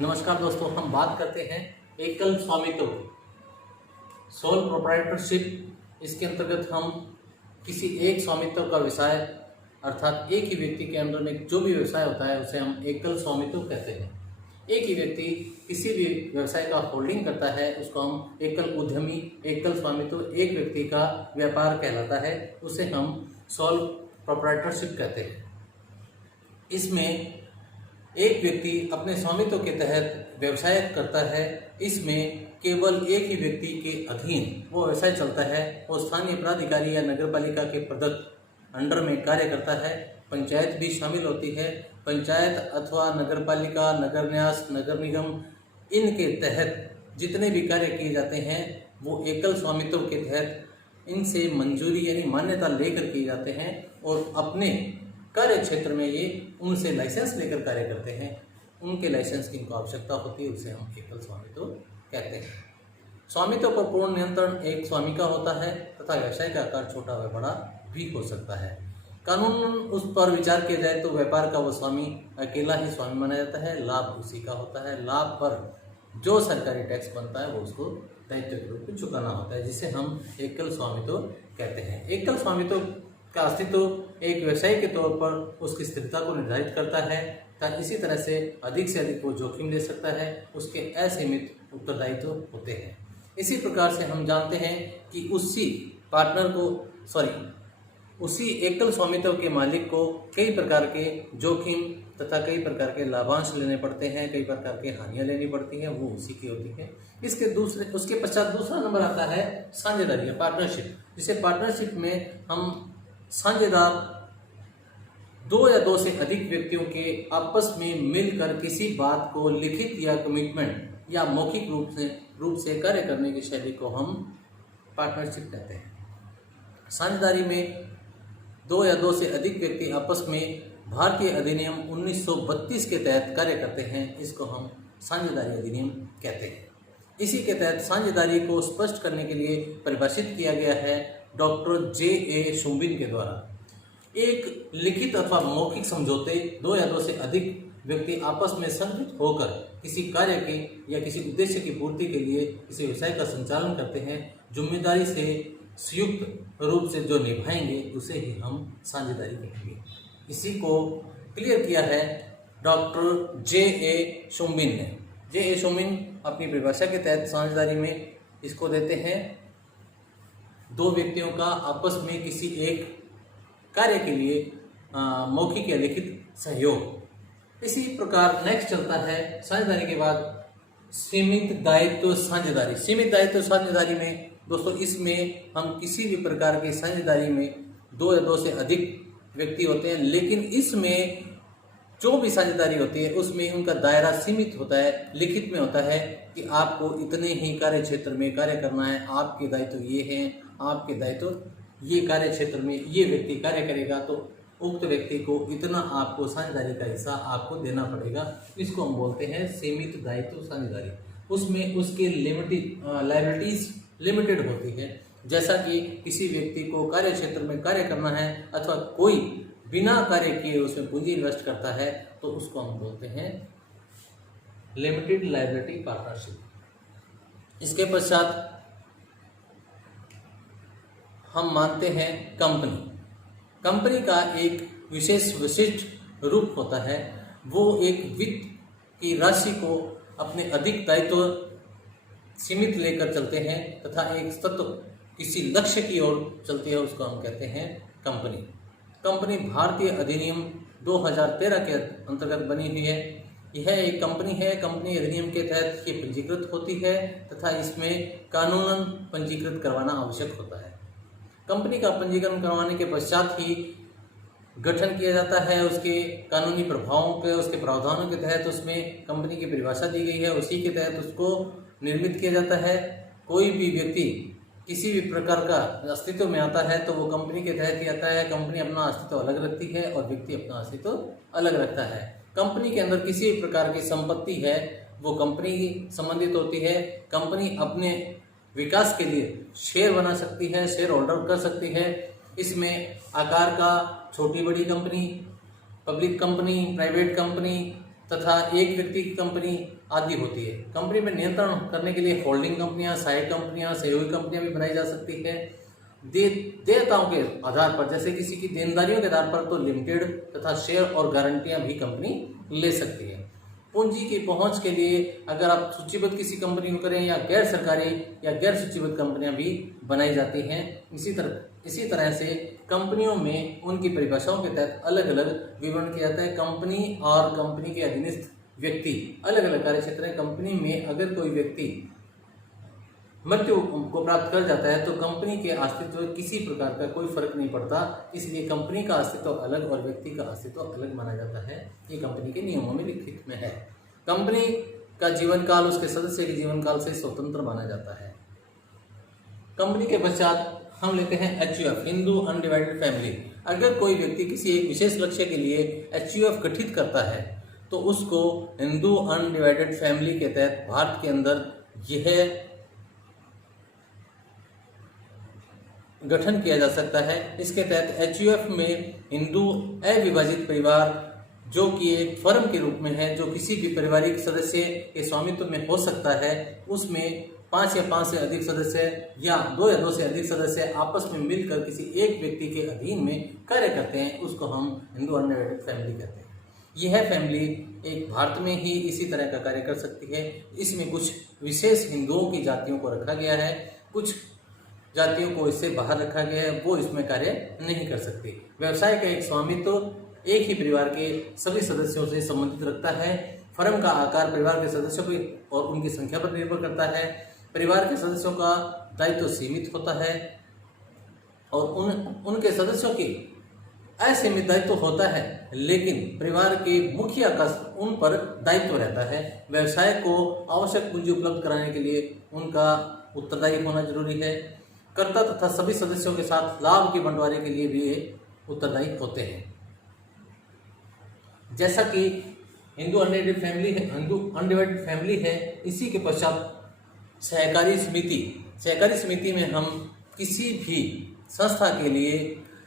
नमस्कार दोस्तों, हम बात करते हैं एकल स्वामित्व की, सोल प्रोप्राइटरशिप। इसके अंतर्गत हम किसी एक स्वामित्व का व्यवसाय अर्थात एक ही व्यक्ति के अंडर में जो भी व्यवसाय होता है उसे हम एकल स्वामित्व कहते हैं। एक ही व्यक्ति किसी भी व्यवसाय का होल्डिंग करता है उसको हम एकल उद्यमी, एकल स्वामित्व, एक व्यक्ति का व्यापार कहलाता है, उसे हम सोल प्रोप्राइटरशिप कहते हैं। इसमें एक व्यक्ति अपने स्वामित्व के तहत व्यवसाय करता है। इसमें केवल एक ही व्यक्ति के अधीन वो व्यवसाय चलता है। वो स्थानीय प्राधिकारी या नगरपालिका के प्रदत्त अंडर में कार्य करता है। पंचायत भी शामिल होती है। पंचायत अथवा नगरपालिका, नगर न्यास, नगर निगम, इनके तहत जितने भी कार्य किए जाते हैं वो एकल स्वामित्व के तहत इनसे मंजूरी यानी मान्यता लेकर किए जाते हैं और अपने कार्य क्षेत्र में ये उनसे लाइसेंस लेकर कार्य करते हैं। उनके लाइसेंस की इनको आवश्यकता होती है, उसे हम एकल स्वामित्व कहते हैं। स्वामित्व पर पूर्ण नियंत्रण एक स्वामी का होता है तथा व्यवसाय का आकार छोटा व बड़ा भी हो सकता है। कानून उस पर विचार किया जाए तो व्यापार का वो स्वामी अकेला ही स्वामी माना जाता है। लाभ उसी का होता है। लाभ पर जो सरकारी टैक्स बनता है वो उसको दायित्व के रूप में चुकाना होता है, जिसे हम एकल स्वामित्व कहते हैं। एकल स्वामित्व का अस्तित्व एक व्यवसाय के तौर पर उसकी स्थिरता को निर्धारित करता है तथा इसी तरह से अधिक वो जोखिम ले सकता है। उसके असीमित उत्तरदायित्व होते हैं। इसी प्रकार से हम जानते हैं कि उसी एकल स्वामित्व के मालिक को कई प्रकार के जोखिम तथा कई प्रकार के लाभांश लेने पड़ते हैं, कई प्रकार की हानियां लेनी पड़ती हैं, वो उसी की होती है। उसके पश्चात दूसरा नंबर आता है साझेदारी या पार्टनरशिप, जिसे पार्टनरशिप में हम साझेदार दो या दो से अधिक व्यक्तियों के आपस में मिलकर किसी बात को लिखित या कमिटमेंट या मौखिक रूप से कार्य करने की शैली को हम पार्टनरशिप कहते हैं। साझेदारी में दो या दो से अधिक व्यक्ति आपस में भारतीय अधिनियम 1932 के तहत कार्य करते हैं। इसको हम साझेदारी अधिनियम कहते हैं। इसी के तहत साझेदारी को स्पष्ट करने के लिए परिभाषित किया गया है डॉक्टर जे.ए. शुम्बिन के द्वारा। एक लिखित अथवा मौखिक समझौते दो या दो से अधिक व्यक्ति आपस में संयुक्त होकर किसी कार्य के या किसी उद्देश्य की पूर्ति के लिए किसी व्यवसाय का संचालन करते हैं। जिम्मेदारी से संयुक्त रूप से जो निभाएंगे उसे ही हम साझेदारी कहेंगे। इसी को क्लियर किया है डॉक्टर जे.ए. शुम्बिन ने। जे.ए. शुम्बिन अपनी परिभाषा के तहत साझेदारी में इसको देते हैं दो व्यक्तियों का आपस में किसी एक कार्य के लिए मौखिक या लिखित सहयोग। इसी प्रकार नेक्स्ट चलता है साझेदारी के बाद सीमित दायित्व साझेदारी। सीमित दायित्व साझेदारी में दोस्तों इसमें हम किसी भी प्रकार की साझेदारी में दो या दो से अधिक व्यक्ति होते हैं, लेकिन इसमें जो भी साझेदारी होती है उसमें उनका दायरा सीमित होता है। लिखित में होता है कि आपको इतने ही कार्य क्षेत्र में कार्य करना है, आपके दायित्व ये हैं, आपके दायित्व ये कार्य क्षेत्र में ये व्यक्ति कार्य करेगा तो उक्त व्यक्ति को इतना आपको साझेदारी का हिस्सा आपको देना पड़ेगा। इसको हम बोलते हैं सीमित दायित्व साझेदारी। उसमें उसके लायबिलिटीज लिमिटेड होती है, जैसा कि किसी व्यक्ति को कार्य क्षेत्र में कार्य करना है अथवा कोई बिना कार्य किए उसमें पूंजी इन्वेस्ट करता है तो उसको हम बोलते हैं लिमिटेड लायबिलिटी पार्टनरशिप। इसके पश्चात हम मानते हैं कंपनी का एक विशिष्ट रूप होता है। वो एक वित्त की राशि को अपने अधिक दायित्व सीमित लेकर चलते हैं तथा एक तत्व किसी लक्ष्य की ओर चलती है, उसको हम कहते हैं कंपनी भारतीय अधिनियम 2013 के अंतर्गत बनी हुई है। यह एक कंपनी है। कंपनी अधिनियम के तहत ये पंजीकृत होती है तथा इसमें कानूनन पंजीकृत करवाना आवश्यक होता है। कंपनी का पंजीकरण करवाने के पश्चात ही गठन किया जाता है। उसके कानूनी प्रभावों के, उसके प्रावधानों के तहत उसमें कंपनी की परिभाषा दी गई है, उसी के तहत उसको निर्मित किया जाता है। कोई भी व्यक्ति किसी भी प्रकार का अस्तित्व में आता है तो वो कंपनी के तहत ही आता है। कंपनी अपना अस्तित्व अलग रखती है और व्यक्ति अपना अस्तित्व अलग रखता है। कंपनी के अंदर किसी भी प्रकार की संपत्ति है वो कंपनी संबंधित होती है। कंपनी अपने विकास के लिए शेयर बना सकती है, शेयर होल्डर कर सकती है। इसमें आकार का छोटी बड़ी company, public company, private company, तथा एक व्यक्ति की कंपनी आदि होती है। कंपनी में नियंत्रण करने के लिए होल्डिंग कंपनियां, सहायक कंपनियां, सहयोगी कंपनियां भी बनाई जा सकती है। देयताओं के आधार पर, जैसे किसी की देनदारियों के आधार पर, तो लिमिटेड तथा शेयर और गारंटियां भी कंपनी ले सकती है। पूंजी की पहुंच के लिए अगर आप सूचीबद्ध किसी कंपनी को करें या गैर सरकारी या गैर सूचीबद्ध कंपनियां भी बनाई जाती हैं। इसी तरह से कंपनियों में उनकी परिभाषाओं के तहत अलग अलग विवरण किया जाता है। कंपनी और कंपनी के अधीनस्थ व्यक्ति अलग अलग कार्य क्षेत्र है। कंपनी में अगर कोई व्यक्ति मृत्यु को प्राप्त कर जाता है तो कंपनी के अस्तित्व किसी प्रकार का कोई फर्क नहीं पड़ता, इसलिए कंपनी का अस्तित्व अलग और व्यक्ति का अस्तित्व अलग माना जाता है। ये कंपनी के नियमों में लिखित में है। कंपनी का जीवन काल उसके सदस्य के जीवन काल से स्वतंत्र माना जाता है। कंपनी के पश्चात हम लेते हैं HUF, हिंदू अनडिवाइडेड फैमिली। अगर कोई व्यक्ति किसी एक विशेष लक्ष्य के लिए HUF गठित करता है तो उसको हिंदू अनडिवाइडेड फैमिली के तहत भारत के अंदर यह गठन किया जा सकता है। इसके तहत HUF में हिंदू अविभाजित परिवार, जो कि एक फर्म के रूप में है, जो किसी भी पारिवारिक सदस्य के स्वामित्व में हो सकता है, उसमें 5 या 5 से अधिक सदस्य या 2 से अधिक सदस्य आपस में मिलकर किसी एक व्यक्ति के अधीन में कार्य करते हैं, उसको हम हिंदू अनडिवाइडेड फैमिली कहते हैं। यह फैमिली एक भारत में ही इसी तरह का कार्य कर सकती है। इसमें कुछ विशेष हिंदुओं की जातियों को रखा गया है, कुछ जातियों को इससे बाहर रखा गया है, वो इसमें कार्य नहीं कर सकती। व्यवसाय का एक स्वामित्व एक ही परिवार के सभी सदस्यों से संबंधित रखता है। फर्म का आकार परिवार के सदस्यों पर और उनकी संख्या पर निर्भर करता है। परिवार के सदस्यों का दायित्व सीमित होता है और उनके सदस्यों की असीमित दायित्व होता है, लेकिन परिवार के मुखिया का उन पर दायित्व रहता है। व्यवसाय को आवश्यक पूंजी उपलब्ध कराने के लिए उनका उत्तरदायी होना जरूरी है। कर्ता तथा सभी सदस्यों के साथ लाभ के बंटवारे के लिए भी ये उत्तरदायी होते हैं। जैसा कि हिंदू अनडिवाइडेड फैमिली है, इसी के पश्चात सहकारी समिति में हम किसी भी संस्था के लिए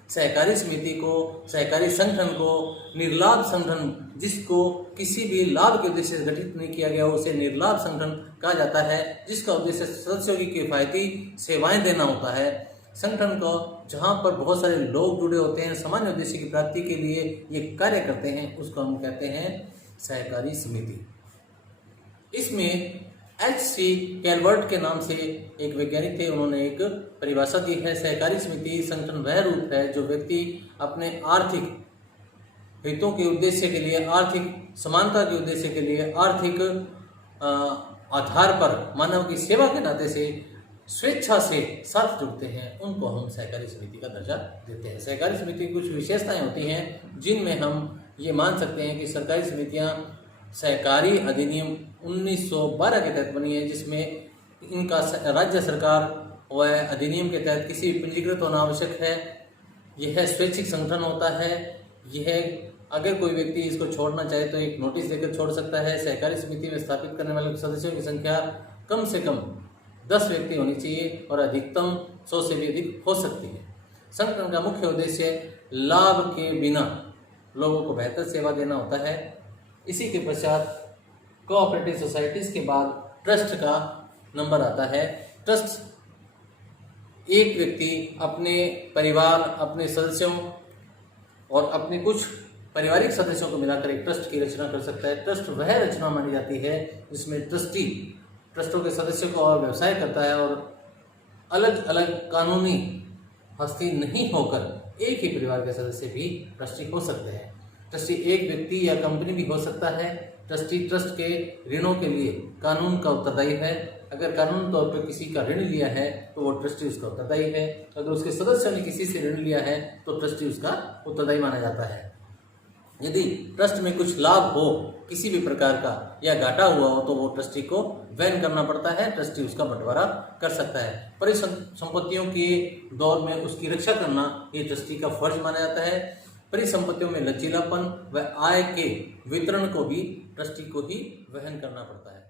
सहकारी समिति को, सहकारी संगठन को, निर्लाभ संगठन जिसको किसी भी लाभ के उद्देश्य से गठित नहीं किया गया उसे निर्लाभ संगठन कहा जाता है, जिसका उद्देश्य सदस्यों की किफायती सेवाएं देना होता है। संगठन को जहां पर बहुत सारे लोग जुड़े होते हैं, सामान्य उद्देश्य की प्राप्ति के लिए ये कार्य करते हैं, उसको हम कहते हैं सहकारी समिति। इसमें H.C. कैलवर्ट के नाम से एक वैज्ञानिक थे, उन्होंने एक परिभाषा दी है। सहकारी समिति संगठन वह रूप है जो व्यक्ति अपने आर्थिक हितों के उद्देश्य के लिए, आर्थिक समानता के उद्देश्य के लिए, आर्थिक आधार पर मानव की सेवा के नाते से स्वेच्छा से साथ जुड़ते हैं, उनको हम सहकारी समिति का दर्जा देते हैं। सहकारी समिति की कुछ विशेषताएं होती हैं जिनमें हम ये मान सकते हैं कि सरकारी समितियां सहकारी अधिनियम 1912 के तहत बनी है, जिसमें इनका राज्य सरकार व अधिनियम के तहत किसी भी पंजीकृत होना आवश्यक है। यह स्वैच्छिक संगठन होता है। यह अगर कोई व्यक्ति इसको छोड़ना चाहे तो एक नोटिस देकर छोड़ सकता है। सहकारी समिति में स्थापित करने वाले सदस्यों की संख्या कम से कम 10 व्यक्ति होनी चाहिए और अधिकतम 100 से भी अधिक हो सकती है। संगठन का मुख्य उद्देश्य लाभ के बिना लोगों को बेहतर सेवा देना होता है। इसी के पश्चात कोऑपरेटिव सोसाइटीज के बाद ट्रस्ट का नंबर आता है। ट्रस्ट एक व्यक्ति अपने परिवार, अपने सदस्यों और अपने कुछ पारिवारिक सदस्यों को मिलाकर एक ट्रस्ट की रचना कर सकता है। ट्रस्ट वह रचना मानी जाती है जिसमें ट्रस्टी ट्रस्टों के सदस्यों को और व्यवसाय करता है और अलग अलग कानूनी हस्ती नहीं होकर एक ही परिवार के सदस्य भी ट्रस्टी हो सकते हैं। ट्रस्टी एक व्यक्ति या कंपनी भी हो सकता है। ट्रस्टी ट्रस्ट के ऋणों के लिए कानून का उत्तरदायी है। अगर कानून तौर पर किसी का ऋण लिया है तो वो ट्रस्टी उसका उत्तरदायी है। अगर उसके सदस्यों ने किसी से ऋण लिया है तो ट्रस्टी उसका उत्तरदायी माना जाता है। यदि ट्रस्ट में कुछ लाभ हो किसी भी प्रकार का या घाटा हुआ हो तो वो ट्रस्टी को वहन करना पड़ता है। ट्रस्टी उसका बंटवारा कर सकता है। परिसंपत्तियों के दौर में उसकी रक्षा करना ये ट्रस्टी का फर्ज माना जाता है। परिसंपत्तियों में लचीलापन व आय के वितरण को भी ट्रस्टी को ही वहन करना पड़ता है।